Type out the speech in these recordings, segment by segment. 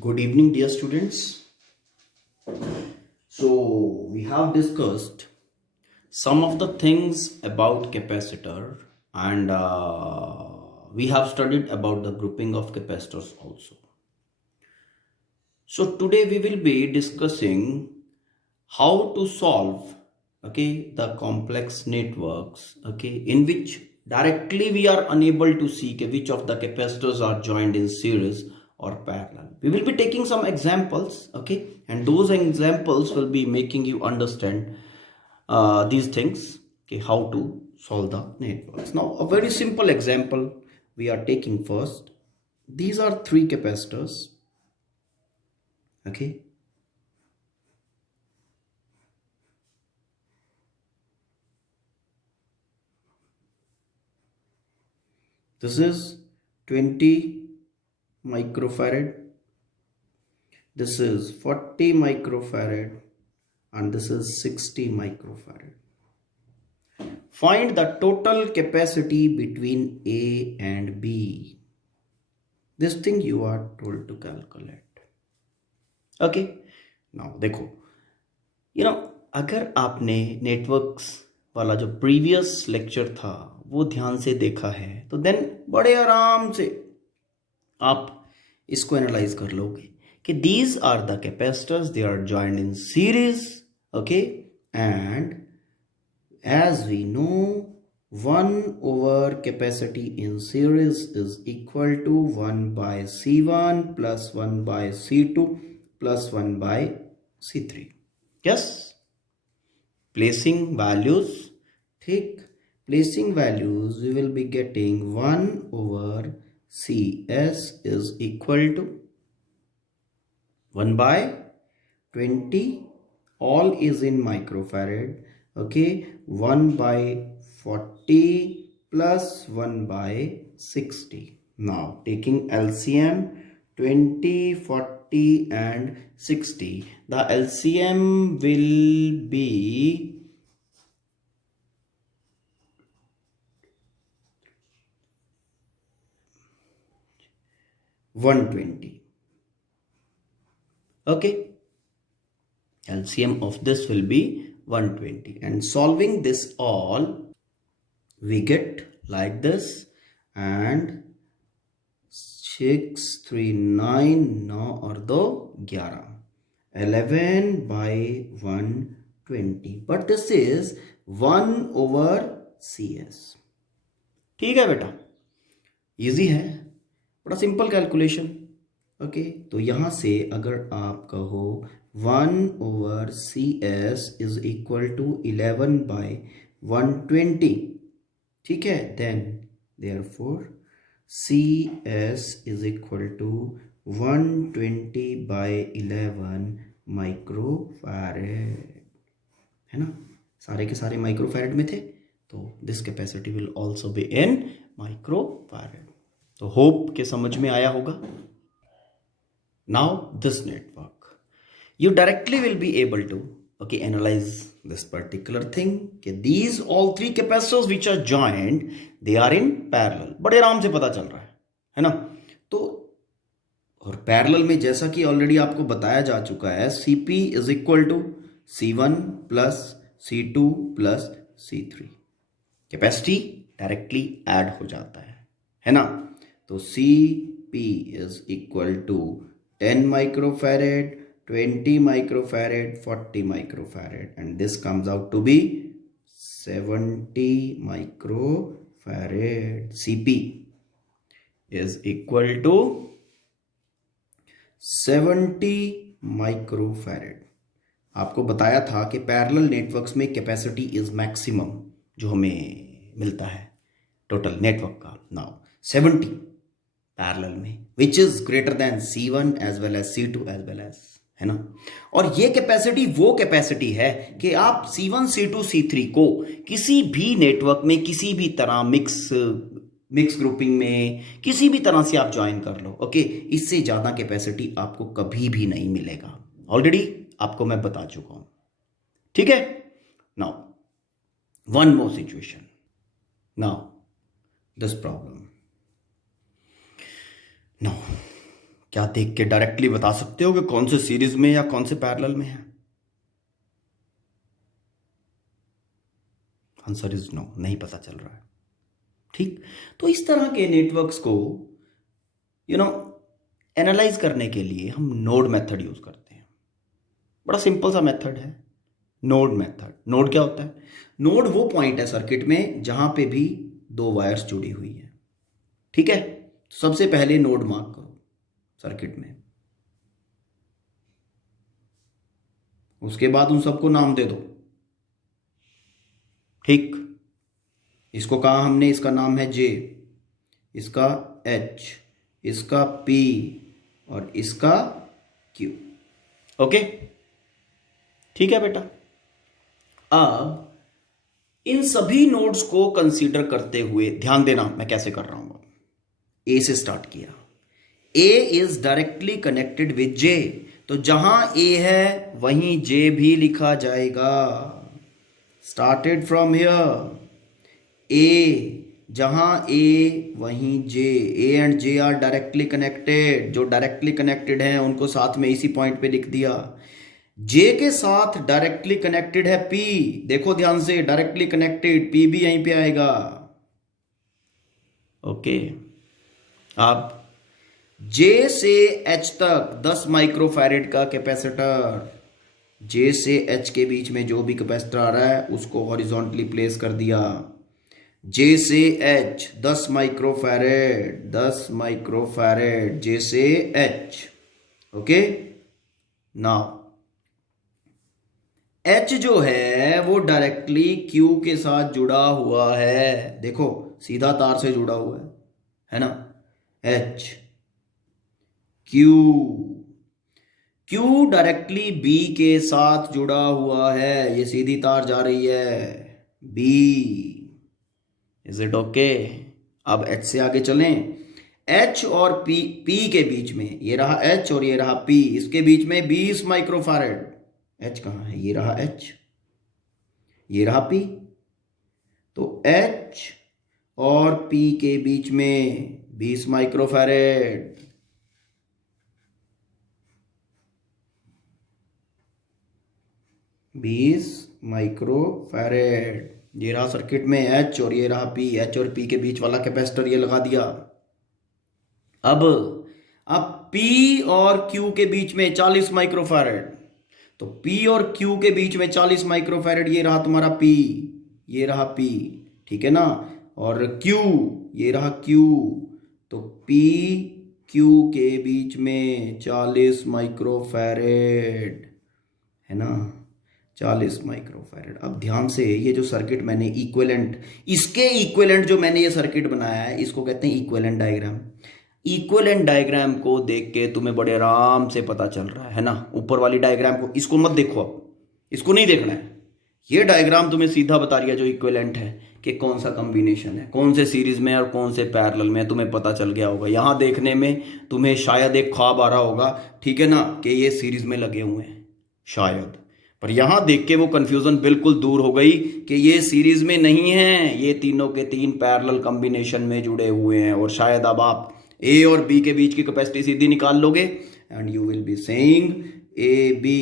Good evening, dear students. So, we have discussed some of the things about capacitor and we have studied about the grouping of capacitors also. So, today we will be discussing how to solve the complex networks in which directly we are unable to see which of the capacitors are joined in series or parallel. We will be taking some examples, and those examples will be making you understand these things, how to solve the networks. Now a very simple example we are taking first. These are three capacitors. Okay, this is 20 microfarad, this is 40 microfarad, and this is 60 microfarad. Find the total capacity between A and B. This thing you are told to calculate. Okay, now देखो, अगर आपने networks वाला जो previous lecture था वो ध्यान से देखा है तो देन बड़े आराम से आप इसको एनालाइज कर लोगे कि these are the capacitors, they are joined in series, and as we know, 1 over capacity in series is equal to 1 by C1 plus 1 by C2 plus 1 by C3. Yes? Placing values, placing values, we will be getting 1 over CS is equal to 1 by 20, all is in microfarad, 1 by 40 plus 1 by 60. Now taking LCM 20, 40 and 60, the LCM will be 120. Okay, LCM of this will be 120, and solving this all we get like this, and 6 3 9 9 और 2 11 11 by 120, but this is 1 over CS. ठीक है बेटा, easy है, बड़ा simple calculation. तो यहां से अगर आप कहो 1 over CS is equal to 11 by 120, ठीक है, then therefore CS is equal to 120 by 11 microfarad, है ना. सारे के सारे माइक्रोफैरेड में थे, तो this capacity will also be in microfarad. तो होप के समझ में आया होगा. Now this network, you directly will be able to analyze this particular thing. These all three capacitors which are joined, they are in parallel. बड़े आराम से पता चल रहा है ना. तो और पैरेलल में जैसा कि ऑलरेडी आपको बताया जा चुका है, CP is equal to C1 plus C2 plus C3. Capacity directly add हो जाता है ना. तो CP is equal to 10 microfarad, 20 microfarad, 40 microfarad, and this comes out to be 70 microfarad. CP is equal to 70 microfarad. आपको बताया था कि parallel networks में कैपेसिटी इज मैक्सिमम जो हमें मिलता है टोटल नेटवर्क का. नाउ 70 पैरेलल में, which is greater than C1 as well as C2 as well as, है ना. और ये कैपेसिटी वो कैपेसिटी है कि आप C1 C2 C3 को किसी भी नेटवर्क में किसी भी तरह मिक्स ग्रुपिंग में किसी भी तरह से आप ज्वाइन कर लो. इससे ज्यादा कैपेसिटी आपको कभी भी नहीं मिलेगा. ऑलरेडी आपको मैं बता चुका हूं, ठीक है. Now one more situation. Now this problem. Now, क्या देख के डायरेक्टली बता सकते हो कि कौन से सीरीज में या कौन से पैरेलल में है? आंसर इज नो, नहीं पता चल रहा है। ठीक, तो इस तरह के नेटवर्क्स को एनालाइज करने के लिए हम नोड मेथड यूज करते हैं। बड़ा सिंपल सा मेथड है नोड मेथड। नोड क्या होता है? नोड वो पॉइंट है सर्किट में जहां पे भी दो वायर्स जुड़ी हुई है। ठीक है, सबसे पहले नोड मार्क करो सर्किट में, उसके बाद उन सबको नाम दे दो। ठीक, इसको कहा हमने, इसका नाम है जे, इसका एच, इसका पी और इसका क्यू। ओके, ठीक है बेटा। अब इन सभी नोड्स को कंसीडर करते हुए ध्यान देना मैं कैसे कर रहा हूं। ए से स्टार्ट किया, A is directly connected with J, तो जहां ए है वहीं जे भी लिखा जाएगा। स्टार्टेड फ्रॉम हियर, ए, जहां ए वहीं J, A and J are directly connected. जो डायरेक्टली कनेक्टेड हैं उनको साथ में इसी पॉइंट पे लिख दिया। जे के साथ डायरेक्टली कनेक्टेड है पी, देखो ध्यान से, डायरेक्टली कनेक्टेड, पी भी यहीं पे आएगा। ओके, अब जे से एच तक 10 माइक्रोफैरेड का कैपेसिटर, जे से एच के बीच में जो भी कैपेसिटर आ रहा है उसको हॉरिजॉन्टली प्लेस कर दिया। जे से एच 10 माइक्रोफैरेड, 10 माइक्रोफैरेड जे से एच। ओके, नाउ एच जो है वो डायरेक्टली क्यू के साथ जुड़ा हुआ है। देखो सीधा तार से जुड़ा हुआ है ना। H, Q, Q directly B के साथ जुड़ा हुआ है, ये सीधी तार जा रही है बी। Is it okay? अब एच से आगे चलें। एच और पी, पी के बीच में, ये रहा एच और ये रहा पी, इसके बीच में 20 माइक्रोफैरेड। एच कहाँ है? ये रहा एच, ये रहा पी, तो एच और पी के बीच में 20 माइक्रोफैरेड। ये रहा सर्किट में एच और ये रहा पी, एच और पी के बीच वाला कैपेसिटर ये लगा दिया। अब पी और क्यू के बीच में 40 माइक्रोफैरेड, तो पी और क्यू के बीच में 40 माइक्रोफैरेड, ये रहा तुम्हारा पी, ये रहा पी, ठीक है ना। और क्यू, ये रहा क्यू, तो पी क्यू के बीच में 40 माइक्रोफैरेड है ना, 40 माइक्रोफैरेड। अब ध्यान से, ये जो सर्किट मैंने इक्विवेलेंट, इसके इक्विवेलेंट जो मैंने ये सर्किट बनाया है इसको कहते हैं इक्विवेलेंट डायग्राम। इक्विवेलेंट डायग्राम को देख के तुम्हें बड़े आराम से पता चल रहा है ना। ऊपर वाली डायग्राम को, इसको मत देखो, अब इसको नहीं देखना है। ये डायग्राम तुम्हें सीधा बता रही है जो इक्विवेलेंट है कि कौन सा कॉम्बिनेशन है, कौन से सीरीज में और कौन से पैरेलल में, तुम्हें पता चल गया होगा। यहां देखने में तुम्हें शायद एक ख्वाब आ रहा होगा, ठीक है ना, कि ये सीरीज में लगे हुए हैं शायद, पर यहां देख के वो कंफ्यूजन बिल्कुल दूर हो गई कि ये सीरीज में नहीं है, ये तीनों के तीन पैरेलल कॉम्बिनेशन में जुड़े हुए हैं। और शायद अब आप ए और बी के बीच की कैपेसिटी सीधी निकाल लोगे and you will be saying A B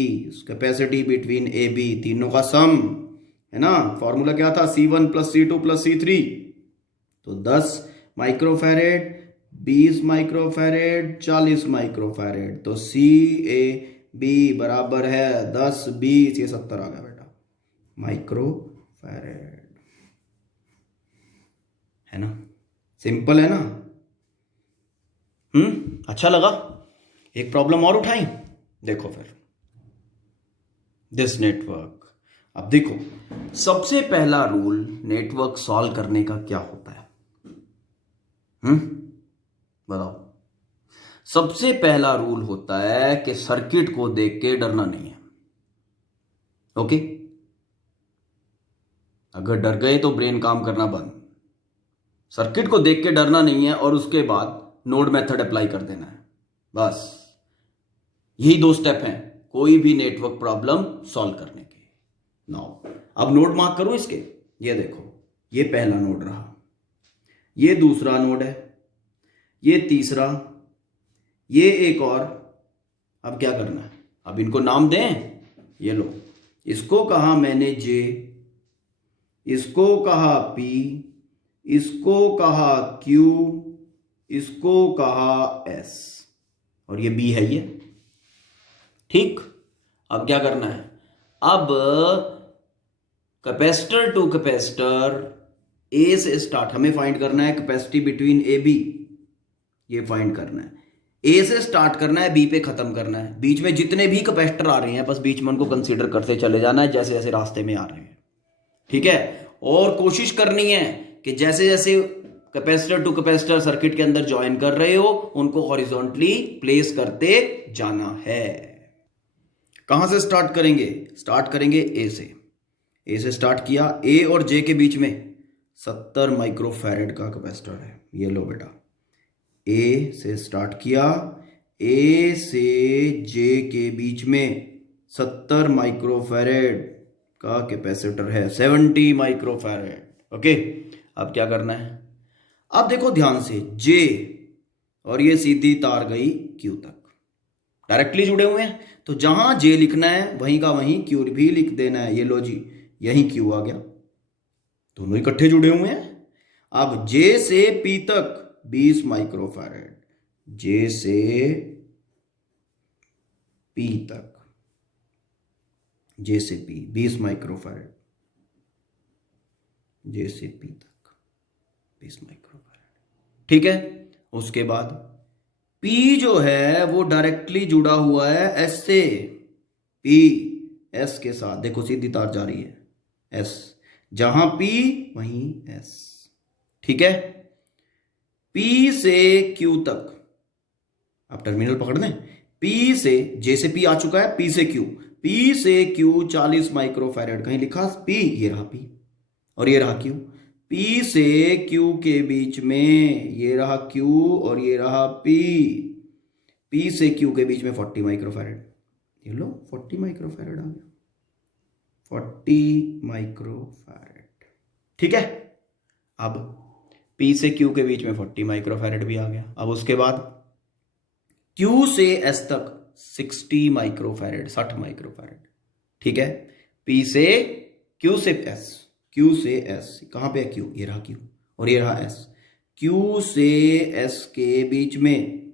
capacity between A B, तीनों का सम है ना। फॉर्मूला क्या था? C1 plus C2 plus C3, तो 10 माइक्रोफैरेड, 20 माइक्रोफैरेड, 40 माइक्रोफैरेड, तो सी ए बी बराबर है 10 20, ये 70 आ गया बेटा माइक्रोफैरेड, है ना। सिंपल है ना। अच्छा लगा? एक प्रॉब्लम और उठाई, देखो फिर दिस नेटवर्क। अब देखो, सबसे पहला रूल नेटवर्क सॉल्व करने का क्या होता है? बताओ। सबसे पहला रूल होता है कि सर्किट को देख के डरना नहीं है। ओके, अगर डर गए तो ब्रेन काम करना बंद। सर्किट को देख के डरना नहीं है और उसके बाद नोड मेथड अप्लाई कर देना है, बस यही 2 स्टेप हैं कोई भी नेटवर्क प्रॉब्लम सॉल्व करने के। नाउ अब नोड मार्क करूं इसके, ये देखो, ये पहला नोड रहा, ये दूसरा नोड है, ये तीसरा, ये एक और। अब क्या करना है, अब इनको नाम दें। ये लो, इसको कहा मैंने जे, इसको कहा पी, इसको कहा क्यू, इसको कहा एस, और ये बी है ये। ठीक, अब क्या करना है, अब कैपेसिटर टू कैपेसिटर ए से स्टार्ट हमें फाइंड करना है, कैपेसिटी बिटवीन ए बी, ये फाइंड करना है। ए से स्टार्ट करना है, बी पे खत्म करना है। बीच में जितने भी कैपेसिटर आ रहे हैं बस बीच में उनको कंसीडर करते चले जाना है जैसे जैसे रास्ते में आ रहे हैं। ठीक है, और कोशिश करनी है कि जैसे जैसे कैपेसिटर टू कैपेसिटर सर्किट के अंदर ज्वाइन कर रहे हो उनको हॉरिजॉन्टली प्लेस करते जाना है। कहां से स्टार्ट करेंगे, स्टार्ट करेंगे ए से। ए से स्टार्ट किया, ए और जे के बीच में 70 माइक्रोफैरेड का कैपेसिटर है। ये लो बेटा, ए से स्टार्ट किया, ए से जे के बीच में 70 माइक्रोफैरेड का कैपेसिटर है, 70 माइक्रोफैरेड। ओके, अब क्या करना है, अब देखो ध्यान से, जे और ये सीधी तार गई क्यू तक, डायरेक्टली जुड़े हुए हैं। तो जहां जे लिखना है वहीं का वहीं क्यू भी लिख देना है। ये लो जी, यहीं क्यू आ गया, दोनों इकट्ठे जुड़े हुए हैं। अब जे से पी तक 20 माइक्रोफैरेड, जे से पी तक, जे से पी 20 माइक्रोफैरेड, जे से पी तक 20 माइक्रोफैरेड। ठीक है, उसके बाद P जो है वो डायरेक्टली जुड़ा हुआ है S से, P S के साथ, देखो सीधी तार जा रही है S, जहां P वहीं S। ठीक है, P से Q तक, आप टर्मिनल पकड़ लें, P से, J से P आ चुका है, P से Q, P से Q 40 माइक्रोफैरेड, कहीं लिखा P, ये रहा P और ये रहा Q। P से Q के बीच में ये रहा Q और ये रहा P, P से Q के बीच में 40 माइक्रोफैरेड, ये लो 40 माइक्रोफैरेड आ गया, 40 माइक्रोफैरेड। ठीक है, अब P से Q के बीच में 40 माइक्रोफैरेड भी आ गया। अब उसके बाद Q से S तक 60 माइक्रोफैरेड, 60 माइक्रोफैरेड। ठीक है, P से Q से S, Q से S, कहां पे है Q, ये रहा Q और ये रहा S, Q से S के बीच में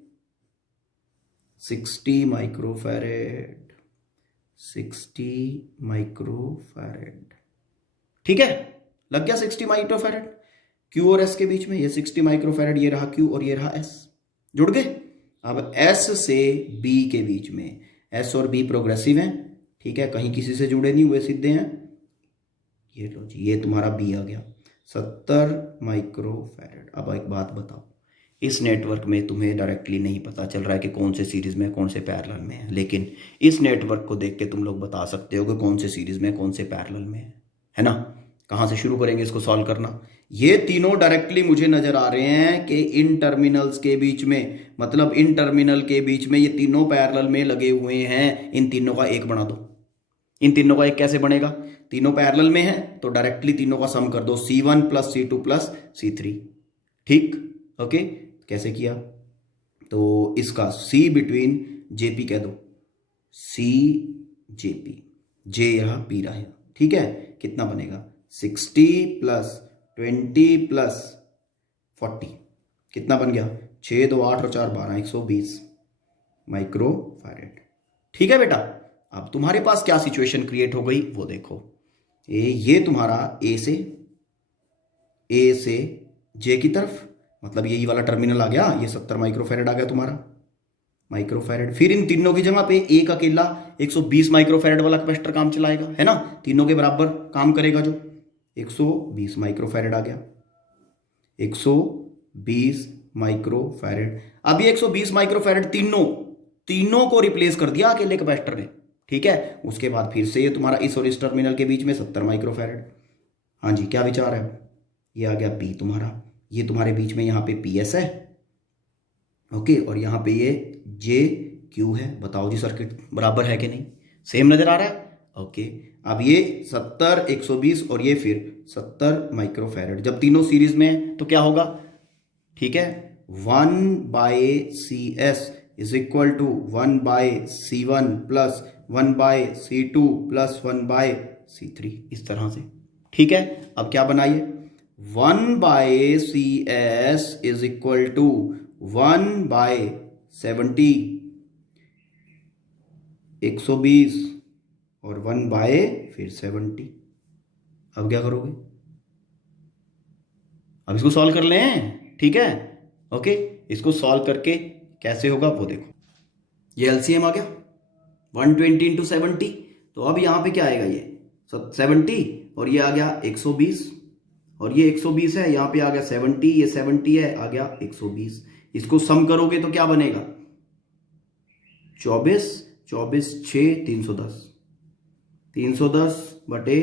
60 माइक्रोफैरेड, 60 माइक्रोफैरेड। ठीक है, लग गया 60 माइक्रोफैरेड Q और S के बीच में, ये 60 माइक्रोफैरेड, ये रहा Q और ये रहा S, जुड़ गए। अब S से B के बीच में, S और B प्रोग्रेसिव हैं, ठीक है, कहीं किसी से जुड़े नहीं हुए, सीधे हैं। ये लो जी, ये तुम्हारा B आ गया 70 माइक्रोफैरेड। अब एक बात बताओ, इस नेटवर्क में तुम्हें डायरेक्टली नहीं पता चल रहा है कि कौन से सीरीज में कौन से पैरेलल में है, लेकिन इस नेटवर्क को देख के तुम लोग बता सकते हो कि कौन से सीरीज में कौन से पैरेलल में है ना। कहाँ से शुरू करेंगे इसको सॉल्व करना, ये तीनों डायरेक्टली मुझे नजर आ रहे हैं कि इन टर्मिनल्स के बीच में, मतलब इन टर्मिनल के बीच में ये तीनों पैरेलल में लगे हुए हैं। इन तीनों का एक बना दो। इन तीनों का एक कैसे बनेगा, तीनों पैरेलल में है तो डायरेक्टली तीनों का सम कर दो, C1 plus C2 plus C3। ठीक, ओके, कैसे किया, तो इसका C बिटवीन JP कह दो, C JP, J रहा P रहा, ठीक है, कितना बनेगा 60 प्लस 20 प्लस 40, कितना बन गया 6 2 8 और 4 12, 120 माइक्रोफैरेड। ठीक है बेटा, अब तुम्हारे पास क्या सिचुएशन क्रिएट हो गई वो देखो। ये तुम्हारा A से J की तरफ, मतलब यही वाला टर्मिनल आ गया, ये 70 माइक्रोफैरेड आ गया तुम्हारा माइक्रोफैरेड। फिर इन तीनों की जगह पे एक अकेला 120 माइक्रोफैरेड वाला कैपेसिटर काम चलाएगा, है ना, तीनों के बराबर काम करेगा, जो 120 माइक्रोफैरेड आ गया, 120 माइक्रोफैरेड। अब ये 120 माइक्रोफैरेड तीनों को रिप्लेस कर दिया अकेले कैपेसिटर ने। ठीक है, उसके बाद फिर से ये तुम्हारा इस और इस टर्मिनल के बीच में 70 माइक्रोफैरेड। हाँ जी, क्या विचार है, ये आ गया P तुम्हारा, ये तुम्हारे बीच में यहाँ पे PS है, ओके, और यहाँ पे ये JQ है। बताओ जी सर्किट बराबर है कि नहीं, सेम नजर आ रहा है, ओके। अब ये 70 120 और ये फिर 70 माइक्रोफैरेड, जब तीनों सीरीज में तो क्या होगा, ठीक है, 1/CS is equal to 1/C1 plus 1/C2 plus 1/C3, इस तरह से। ठीक है, अब क्या बनाइए, 1/CS इज इक्वल टू 1/70, 120 और 1/70। अब क्या करोगे, अब इसको सॉल्व कर लें। ठीक है, ओके, इसको सॉल्व करके कैसे होगा वो देखो। ये एलसीएम आ गया 120 इंटू 70, तो अब यहाँ पे क्या आएगा, ये 70 और ये आ गया 120, और ये 120 है, यहाँ पे आ गया 70, ये 70 है, आ गया 120। इसको सम करोगे तो क्या बनेगा, 24 24 6 310, 310 बटे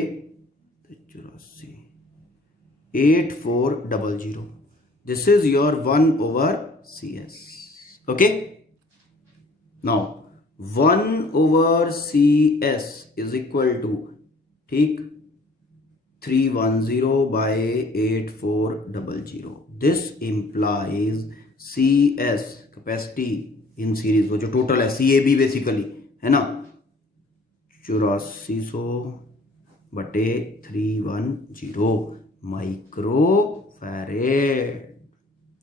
84, 8400। This is your 1/CS। Okay, now 1/CS is equal to, ठीक, 310/8400। This implies CS capacity in series, वो जो टोटल है CAB बेसिकली है ना, 8400 बटे 310 माइक्रो फैरेड।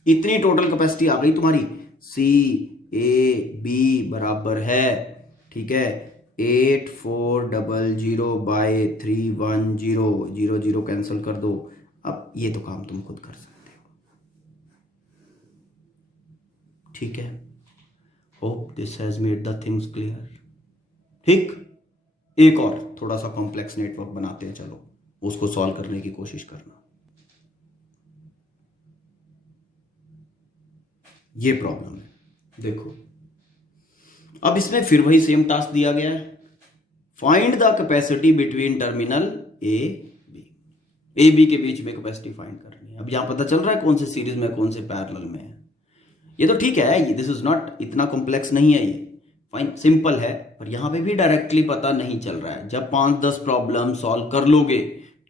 इतनी टोटल कैपेसिटी आ गई तुम्हारी। CAB बराबर है, ठीक है, 8400/310, 00 कैंसिल कर दो। अब ये तो काम तुम खुद कर सकते हो। ठीक है, hope this has made the things clear. ठीक, एक और थोड़ा सा कॉम्प्लेक्स नेटवर्क बनाते हैं, चलो उसको सॉल्व करने की कोशिश करना। ये प्रॉब्लम है, देखो अब इसमें फिर वही सेम टास्क दिया गया है, find the capacity between terminal A B के बीच में कैपेसिटी फाइंड करनी है। अब यहां पता चल रहा है कौन से सीरीज में कौन से पैरेलल में है। ये तो ठीक है, दिस इज नॉट इतना कॉम्प्लेक्स नहीं है, ये फाइन सिंपल है, पर यहां पे भी डायरेक्टली पता नहीं चल रहा है। जब 5-10 प्रॉब्लम सॉल्व कर लोगे,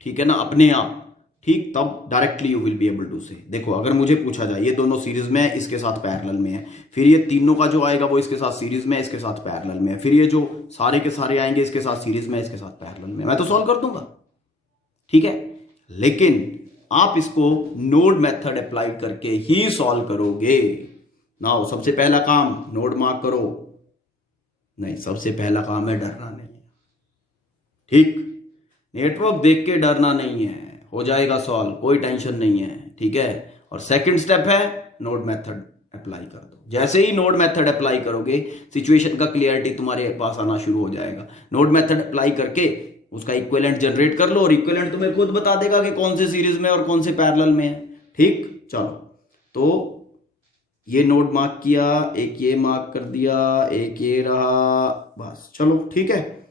ठीक है ना, अपने आप, ठीक, तब directly you will be able to say. देखो अगर मुझे पूछा जाए ये दोनों सीरीज में है, इसके साथ पैरेलल में है, फिर ये तीनों का जो आएगा वो इसके साथ सीरीज में है, इसके साथ पैरेलल में है, फिर ये जो सारे के सारे आएंगे इसके साथ सीरीज में, इसके साथ पैरेलल में, मैं तो सॉल्व कर दूंगा। ठीक है, लेकिन आप इसको नोड मेथड अप्लाई करके ही सॉल्व करोगे। नाउ सबसे पहला काम नोड मार्क करो, नहीं सबसे पहला काम है डरना नहीं। ठीक, नेटवर्क देख के डरना नहीं है, हो जाएगा सॉल्व, कोई टेंशन नहीं है। ठीक है, और सेकंड स्टेप है नोड मेथड अप्लाई कर दो। जैसे ही नोड मेथड अप्लाई करोगे सिचुएशन का क्लियरिटी तुम्हारे पास आना शुरू हो जाएगा। नोड मेथड अप्लाई करके उसका इक्विवेलेंट जनरेट कर लो, और इक्विवेलेंट तुम्हें खुद बता देगा कि कौन से सीरीज में और कौन से पैरेलल में है। ठीक, चलो तो ये नोड मार्क किया, एक ये मार्क कर दिया, एक ये रहा, बस चलो ठीक है,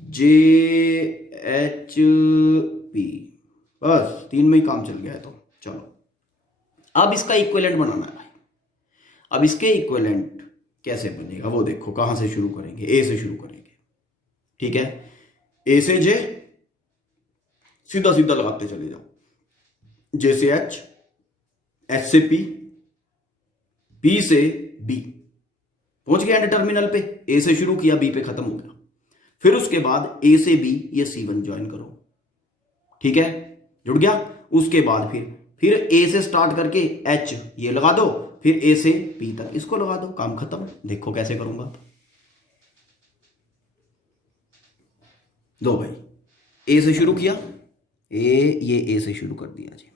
JHP, बस 3 में ही काम चल गया है। तो चलो अब इसका इक्विवेलेंट बनाना है भाई। अब इसके इक्विवेलेंट कैसे बनेगा वो देखो, कहां से शुरू करेंगे, ए से शुरू करेंगे। ठीक है, ए से जे, सीधा सीधा लगाते चले जाओ, जे से एच, एच से पी, बी से बी, पहुंच गया एंड टर्मिनल पे। ए से शुरू किया, बी पे खत्म हो गया। फिर उसके बाद ए से बी ये C1 ज्वाइन करो, ठीक है, जुड़ गया। उसके बाद फिर ए से स्टार्ट करके एच ये लगा दो, फिर ए से पी तक इसको लगा दो, काम खत्म। देखो कैसे करूंगा, दो भाई, ए से शुरू किया, ये ए से शुरू कर दिया जी,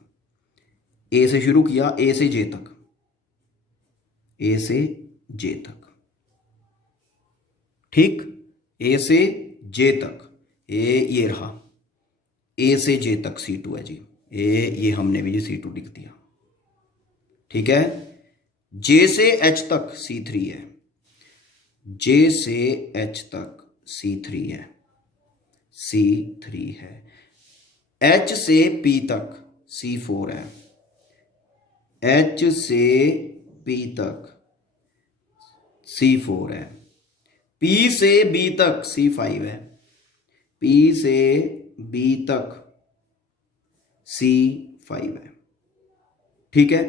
ए से शुरू किया, ए से जे तक, ए से जे तक, ठीक, ए से जे तक, ये रहा, ए से जे तक C2 है जी, ये हमने भी जी C2 लिख दिया। ठीक है, जे से एच तक C3 है, जे से एच तक C3 है, C3 है, एच से पी तक C4 है, एच से पी तक C4 है, पी से बी तक C5 है, पी से बी तक C5 है। ठीक है,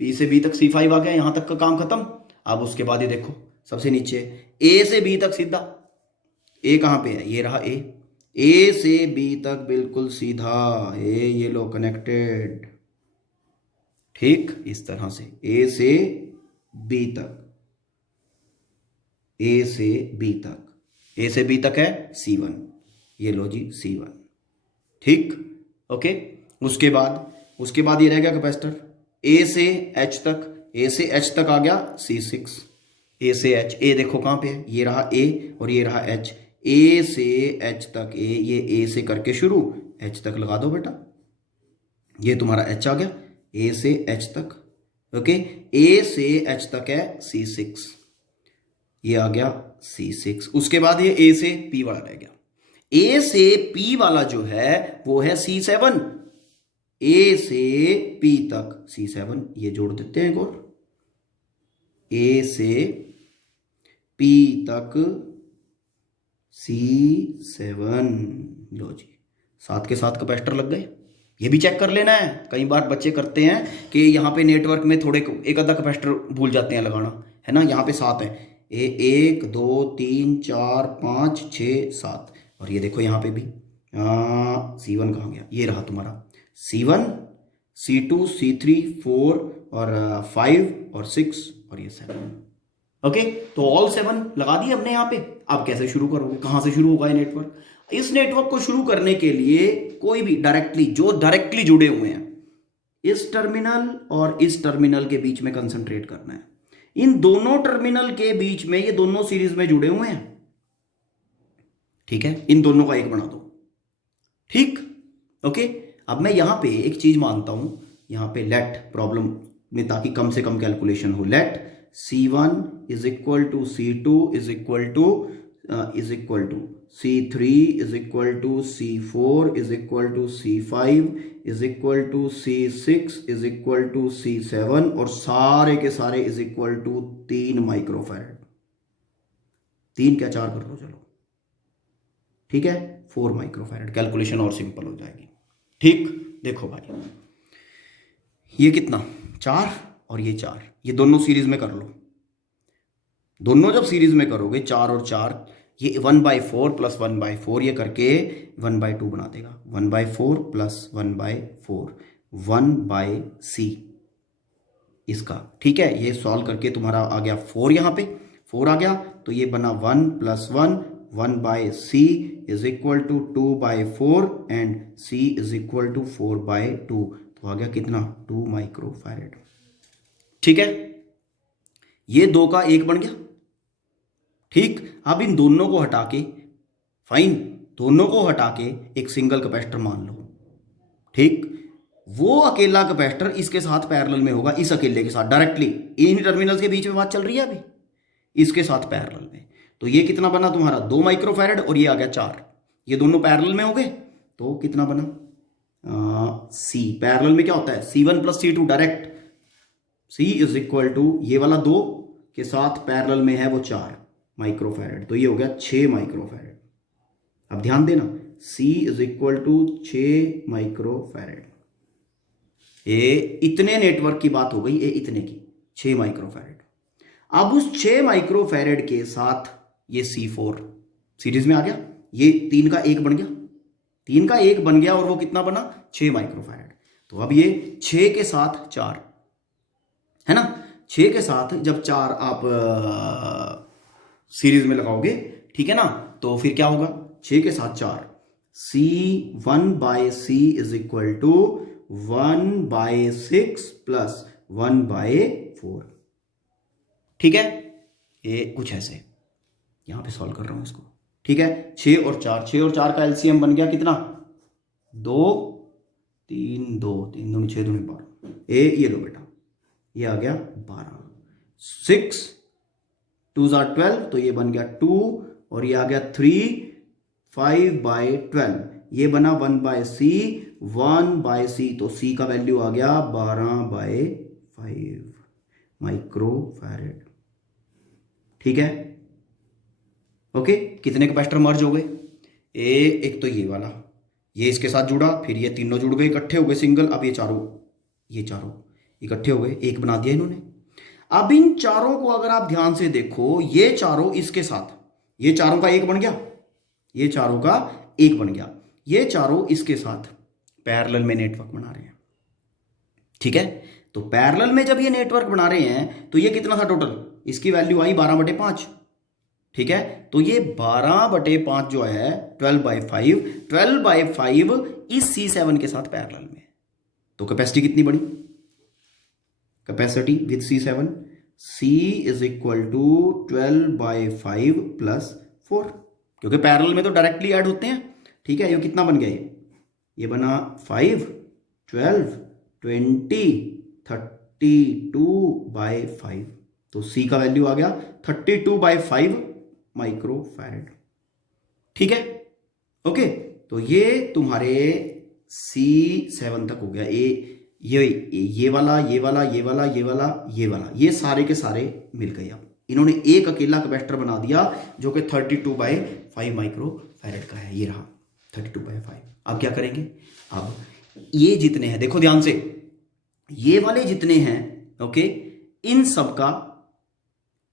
पी से बी तक C5 आ गया, यहां तक का काम खत्म। अब उसके बाद ये देखो सबसे नीचे ए से बी तक सीधा। ए कहाँ पे है, ये रहा ए से बी तक बिल्कुल सीधा, ये लो कनेक्टेड। ठीक, इस तरह से ए से बी तक, ए से बी तक, ए से बी तक है C1, ये लो जी C1। ठीक, ओके। उसके बाद ये रह गया कैपेसिटर ए से एच तक, ए से एच तक आ गया C6, ए से एच, ए देखो कहाँ पे है, ये रहा ए और ये रहा एच, ए से एच तक ये ए से करके शुरू, एच तक लगा दो बेटा, ये तुम्हारा एच आ गया, ए से एच तक। ओके, ए से एच तक है C6, ये आ गया C6। उसके बाद ये ए से पी वाला रह गया, ए से पी वाला जो है वो है C7, ए से पी तक C7, ये जोड़ देते हैं एक और, ए से पी तक C7। लो जी, साथ के साथ कैपेसिटर लग गए। ये भी चेक कर लेना है, कई बार बच्चे करते हैं कि यहाँ पे नेटवर्क में थोड़े एक आधा कैपेसिटर भूल जाते हैं लगाना, है ना। यहाँ पे 7 है, 1 2 3 4 5 6 7, और ये देखो यहाँ पे भी C1 कहाँ गया, ये रहा तुम्हारा C1, C2, C3, 4 और 5 और 6 और ये 7। ओके, तो ऑल 7 लगा दिए हमने यहाँ पे। अब कैसे शुरू करोगे, कहाँ से शुरू होगा ये नेटवर्क? इस नेटवर्क को शुरू करने के लिए कोई भी डायरेक्टली जुड़े हुए हैं, इस टर्मिनल और इस टर्मिनल के बीच में कंसंट्रेट करना है। इन दोनों टर्मिनल के बीच में ये दोनों सीरीज में जुड़े हुए हैं, ठीक है, इन दोनों का एक बना दो। ठीक, ओके। अब मैं यहां पे एक चीज मानता हूं, यहां पे लेट प्रॉब्लम में, ताकि कम से कम कैलकुलेशन हो, let C1 is equal to C2 is equal to C3 is equal to C4 is equal to C5 is equal to C6 is equal to C7 और सारे के सारे इज इक्वल टू 3 माइक्रोफैरड। 3 क्या 4 कर दो, चलो ठीक है, 4 माइक्रोफैरड। कैलकुलेशन और सिंपल हो जाएगी। ठीक, देखो भाई, ये कितना 4 और ये 4, ये दोनों सीरीज में कर लो। दोनों जब सीरीज में करोगे 4 और 4, ये 1/4 प्लस 1/4 ये करके 1/2 बना देगा। 1/4 प्लस 1/4 1/c इसका, ठीक है। ये सॉल्व करके तुम्हारा आ गया 4, यहाँ पे 4 आ गया, तो ये बना 1 plus 1 1/c is equal to 2/4 and c is equal to 4/2, तो आ गया कितना 2 माइक्रोफैरड। ठीक है, ये 2 का 1 बन गया। ठीक, अब इन दोनों को हटा के, फाइन, दोनों को हटा के एक सिंगल कैपेसिटर मान लो। ठीक, वो अकेला कैपेसिटर इसके साथ पैरेलल में होगा, इस अकेले के साथ डायरेक्टली, इन टर्मिनल्स के बीच में बात चल रही है अभी, इसके साथ पैरेलल में। तो ये कितना बना तुम्हारा 2 माइक्रोफैरड और ये आ गया 4, ये दोनों पैरेलल में हो गए, तो कितना बना C। पैरेलल में क्या होता है C1 plus C2 direct, C is equal to ये वाला 2 के साथ पैरेलल में है वो 4 माइक्रोफैरड, तो ये हो गया 6 माइक्रोफैरड। अब ध्यान देना, C is equal to 6 microfarad. ये इतने नेटवर्क की बात हो गई, ये इतने की 6 माइक्रोफैरड। अब उस 6 माइक्रोफैरड के साथ ये C4 सीरीज में आ गया, ये 3 का 1 बन गया, 3 का 1 बन गया और वो कितना बना 6 माइक्रोफैरड। तो अब ये 6 के साथ 4 है ना, 6 के साथ जब 4 आप सीरीज में लगाओगे, ठीक है ना, तो फिर क्या होगा 6 के साथ 4, C1/C is equal to 1/6 plus 1/4। ठीक है, ये कुछ ऐसे यहां पे सॉल्व कर रहा हूं इसको। ठीक है, 6 और 4 का एलसीएम बन गया कितना 2 3 2 3 2 6 2 12, ये लो बेटा, ये आ गया 12। 6 2 12, तो ये बन गया 2 और ये आ गया 3 5/12, ये बना 1/c 1/c, तो c का वैल्यू आ गया 12/5 माइक्रोफैरड। ठीक है, ओके। कितने कैपेसिटर मर्ज हो गए, एक तो ये वाला, ये इसके साथ जुड़ा, फिर ये तीनों जुड़ गए, इकट्ठे हो गए सिंगल। अब ये चारों इकट्ठे हो गए, एक बना दिया इन्होंने। अब इन चारों को अगर आप ध्यान से देखो, ये चारों इसके साथ, ये चारों का एक बन गया, ये चारों का एक बन गया, ये चारों इसके साथ पैरेलल में नेटवर्क बना रहे हैं। ठीक है, तो पैरेलल में जब ये नेटवर्क बना रहे हैं तो ये कितना था टोटल, इसकी वैल्यू आई 12/5। ठीक है, तो ये 12/5 जो है 12/5, 12/5 इस C7 के साथ पैरेलल में। तो कैपेसिटी कितनी बड़ी, capacity with C7, C is equal to 12/5 plus 4, क्योंकि पैरेलल में तो डायरेक्टली ऐड होते हैं। ठीक है, ये कितना बन गया, ये बना 5, 12, 20, 32/5। तो C का वैल्यू आ गया 32/5 माइक्रोफैरेड। ठीक है, ओके, तो ये तुम्हारे C7 तक हो गया। ये वाला, ये वाला, ये वाला, ये वाला, ये वाला, ये सारे के सारे मिल गए। अब इन्होंने एक अकेला कैपेसिटर बना दिया जो कि 32/5 माइक्रोफैरेड का है। ये रहा 32/5। अब क्या करेंगे, अब ये जितने हैं देखो ध्यान से, ये वाले जितने हैं, ओके, इन सब का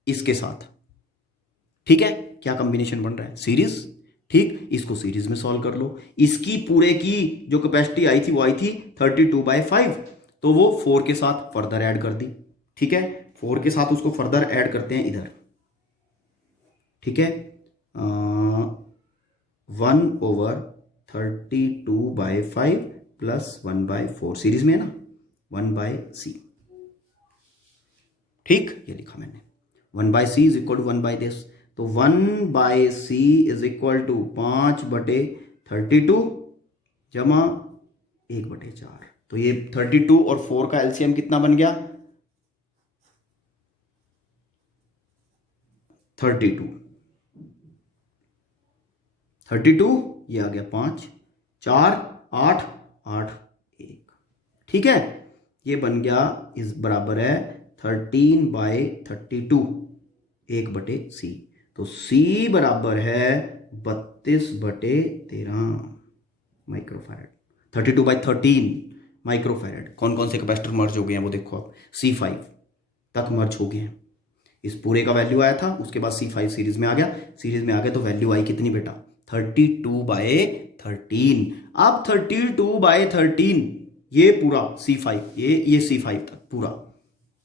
इसके साथ। ठीक है, क्या कॉम्बिनेशन बन रहा है, सीरीज। ठीक, इसको सीरीज में सॉल्व कर लो। इसकी पूरे की जो कैपेसिटी आई थी वो आई थी 32/5, तो वो 4 के साथ फर्दर ऐड कर दी। ठीक है, 4 के साथ उसको फर्दर ऐड करते हैं इधर। ठीक है, 1/32/5 प्लस 1/4 सीरीज में है ना, 1/C। ठीक, ये लिखा मैंने, 1/C is equal to 1/this, तो 1/C इज इक्वल टू 5/32 जमा 1/4। तो ये 32 और 4 का एलसीएम कितना बन गया, 32, ये आ गया 5, 4, 8, 8, 1। ठीक है, ये बन गया, इस बराबर है 13/32 1/C। तो C बराबर है 32/13 माइक्रोफैरेड, 32/13 माइक्रोफैरेड। कौन कौन से कैपेसिटर मर्ज हो गए हैं वो देखो आप, C5 तक मर्ज हो गए हैं। इस पूरे का वैल्यू आया था, उसके बाद C5 सीरीज में आ गया, सीरीज में आ गया तो वैल्यू आई कितनी बेटा, 32/13। अब 32/13 ये पूरा C5, ये C5 तक पूरा,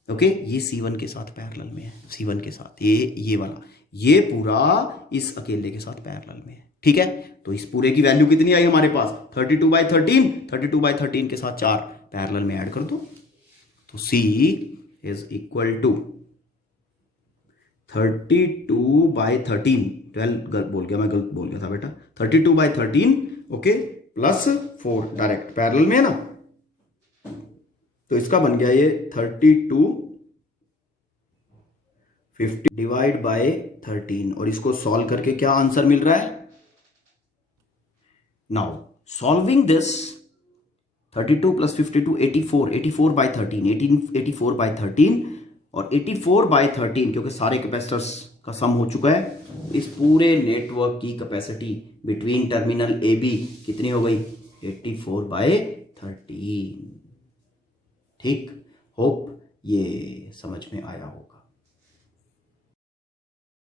ओके, ये C1 के साथ पैरेलल में है, C1 के साथ ये वाला, ये पूरा इस अकेले के साथ पैरेलल में है। ठीक है, तो इस पूरे की वैल्यू कितनी आई हमारे पास, 32/13, 32/13 के साथ 4 पैरेलल में ऐड कर दो, तो C इज इक्वल टू 32/13, 12 गलत बोल गया मैं, गलत बोल गया था बेटा, 32/13, ओके, प्लस 4 डायरेक्ट पैरेलल में है ना, तो इसका बन गया ये 32/50 डिवाइड बाय 13, और इसको सॉल्व करके क्या आंसर मिल रहा है। नाउ सॉल्विंग दिस 32 प्लस 52 84/13, 84/13, और 84/13 क्योंकि सारे कैपेसिटर्स का सम हो चुका है, इस पूरे नेटवर्क की capacity between terminal A B कितनी हो गई, 84/13। ठीक, होप ये समझ में आया होगा।